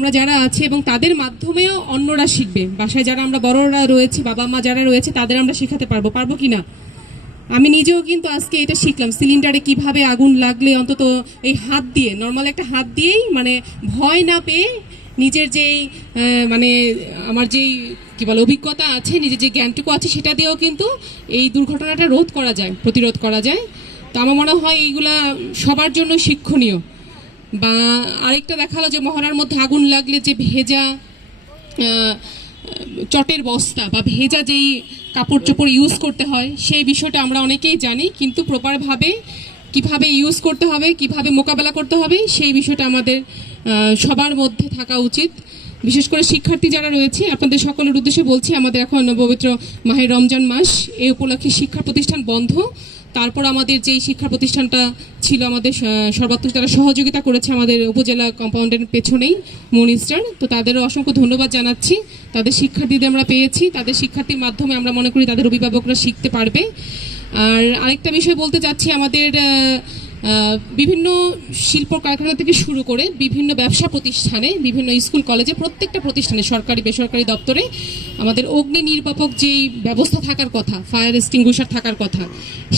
আমরা যারা আছি এবং তাদের মাধ্যমেও অন্যরা শিখবে। বাসায় যারা আমরা বড়রা রয়েছি, বাবা মা যারা রয়েছে, তাদের আমরা শেখাতে পারবো কি না? আমি নিজেও কিন্তু আজকে এটা শিখলাম, সিলিন্ডারে কিভাবে আগুন লাগলে অন্তত এই হাত দিয়ে, নর্মাল একটা হাত দিয়েই, মানে ভয় না পেয়ে নিজের যেই মানে আমার যেই কি বলে অভিজ্ঞতা আছে, নিজের যে জ্ঞানটুকু আছে, সেটা দিয়েও কিন্তু এই দুর্ঘটনাটা রোধ করা যায়, প্রতিরোধ করা যায়। তো আমার মনে হয় এইগুলা সবার জন্য শিক্ষণীয়। বা আরেকটা দেখালো যে মহড়ার মধ্যে আগুন লাগলে যে ভেজা চটের বস্তা বা ভেজা যেই কাপড় চোপড় ইউজ করতে হয়, সেই বিষয়টা আমরা অনেকেই জানি, কিন্তু প্রপারভাবে কিভাবে ইউজ করতে হবে, কিভাবে মোকাবেলা করতে হবে, সেই বিষয়টা আমাদের সবার মধ্যে থাকা উচিত। বিশেষ করে শিক্ষার্থী যারা রয়েছে, আপনাদের সকলের উদ্দেশ্যে বলছি, আমাদের এখন পবিত্র মাহে রমজান মাস, এই উপলক্ষে শিক্ষা প্রতিষ্ঠান বন্ধ। তারপর আমাদের যেই শিক্ষা প্রতিষ্ঠানটা ছিল, আমাদের সর্বাত্মক তারা সহযোগিতা করেছে আমাদের উপজেলা কম্পাউন্ডের পেছনেই মনিস্টার, তো তাদেরও অসংখ্য ধন্যবাদ জানাচ্ছি। তাদের শিক্ষার্থীদের আমরা পেয়েছি, তাদের শিক্ষার্থীর মাধ্যমে আমরা মনে করি তাদের অভিভাবকরা শিখতে পারবে। আর আরেকটা বিষয় বলতে চাচ্ছি, আমাদের বিভিন্ন শিল্প কারখানা থেকে শুরু করে বিভিন্ন ব্যবসা প্রতিষ্ঠানে, বিভিন্ন স্কুল কলেজে, প্রত্যেকটা প্রতিষ্ঠানে, সরকারি বেসরকারি দপ্তরে আমাদের অগ্নি নির্বাপক যেই ব্যবস্থা থাকার কথা, ফায়ার এক্সটিংগুইশার থাকার কথা,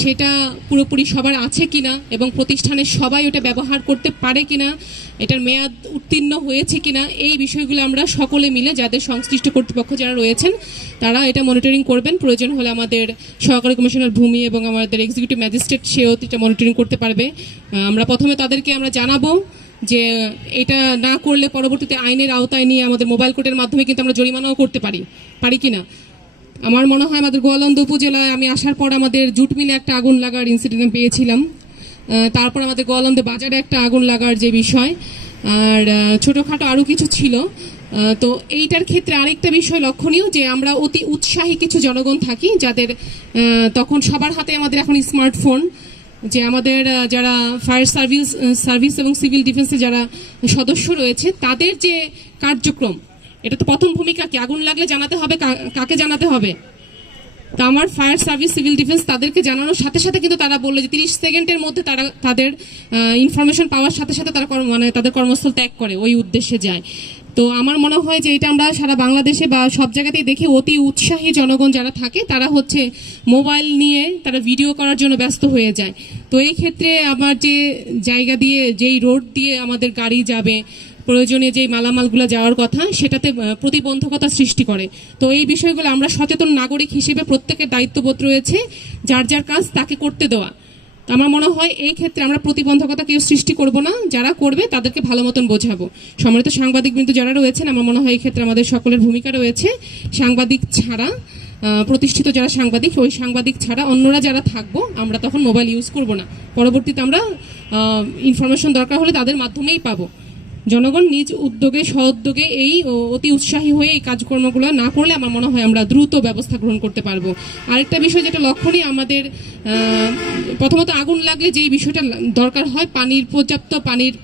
সেটা পুরোপুরি সবার আছে কিনা এবং প্রতিষ্ঠানের সবাই ওটা ব্যবহার করতে পারে কিনা, এটার মেয়াদ উত্তীর্ণ হয়েছে কিনা, এই বিষয়গুলো আমরা সকলে মিলে, যাদের সংশ্লিষ্ট কর্তৃপক্ষ যারা রয়েছেন, তারা এটা মনিটরিং করবেন। প্রয়োজন হলে আমাদের সহকারী কমিশনার ভূমি এবং আমাদের এক্সিকিউটিভ ম্যাজিস্ট্রেট, সেও এটা মনিটরিং করতে পারবে। আমরা প্রথমে তাদেরকে আমরা জানাবো যে এটা না করলে পরবর্তীতে আইনের আওতায় নিয়ে আমাদের মোবাইল কোর্টের মাধ্যমে কিন্তু আমরা জরিমানাও করতে পারি কিনা। আমার মনে হয় আমাদের গোয়ালন্দ উপজেলায় আমি আসার পর আমাদের জুট মিলে একটা আগুন লাগার ইনসিডেন্ট পেয়েছিলাম, তারপর আমাদের গোয়ালন্দ বাজারে একটা আগুন লাগার যে বিষয়, আর ছোটোখাটো আরও কিছু ছিল। তো এইটার ক্ষেত্রে আরেকটা বিষয় লক্ষণীয় যে আমরা অতি উৎসাহী কিছু জনগণ থাকি, যাদের তখন সবার হাতে আমাদের এখন স্মার্টফোন, যে আমাদের যারা ফায়ার সার্ভিস এবং সিভিল ডিফেন্সে যারা সদস্য রয়েছে, তাদের যে কার্যক্রম, এটা তো প্রথম ভূমিকা কি, আগুন লাগলে জানাতে হবে, কাকে জানাতে হবে? তো আমার ফায়ার সার্ভিস সিভিল ডিফেন্স তাদেরকে জানানোর সাথে সাথে কিন্তু তারা বললো যে 30 সেকেন্ডের মধ্যে তারা তাদের ইনফরমেশন পাওয়ার সাথে সাথে তারা তাদের কর্মস্থল ত্যাগ করে ওই উদ্দেশ্যে যায়। তো আমার মনে হয় যে এটা আমরা সারা বাংলাদেশে বা সব জায়গাতেই দেখি, অতি উৎসাহী জনগণ যারা থাকে তারা হচ্ছে মোবাইল নিয়ে তারা ভিডিও করার জন্য ব্যস্ত হয়ে যায়। তো এই ক্ষেত্রে আমার যে জায়গা দিয়ে, যেই রোড দিয়ে আমাদের গাড়ি যাবে, প্রয়োজনীয় যেই মালামালগুলো যাওয়ার কথা, সেটাতে প্রতিবন্ধকতা সৃষ্টি করে। তো এই বিষয়গুলো আমরা সচেতন নাগরিক হিসেবে প্রত্যেকের দায়িত্ববোধ রয়েছে, যার যার কাজ তাকে করতে দেওয়া। আমার মনে হয় এই ক্ষেত্রে আমরা প্রতিবন্ধকতা কেউ সৃষ্টি করব না, যারা করবে তাদেরকে ভালো মতন বোঝাবো। সম্মানিত সাংবাদিক কিন্তু যারা রয়েছেন, আমার মনে হয় এই ক্ষেত্রে আমাদের সকলের ভূমিকা রয়েছে। সাংবাদিক ছাড়া, প্রতিষ্ঠিত যারা সাংবাদিক, ওই সাংবাদিক ছাড়া অন্যরা যারা থাকবো, আমরা তখন মোবাইল ইউজ করব না। পরবর্তীতে আমরা ইনফরমেশন দরকার হলে তাদের মাধ্যমেই পাবো। জনগণ নিজ উদ্যোগে, সহোদ্যোগে এই অতি উৎসাহী হয়ে এই কাজকর্মগুলো না করলে আমার মনে হয় আমরা দ্রুত ব্যবস্থা গ্রহণ করতে পারবো। আরেকটা বিষয় যেটা লক্ষণীয়, আমাদের প্রথমত আগুন লাগলে যেই বিষয়টা দরকার হয়, পর্যাপ্ত পানির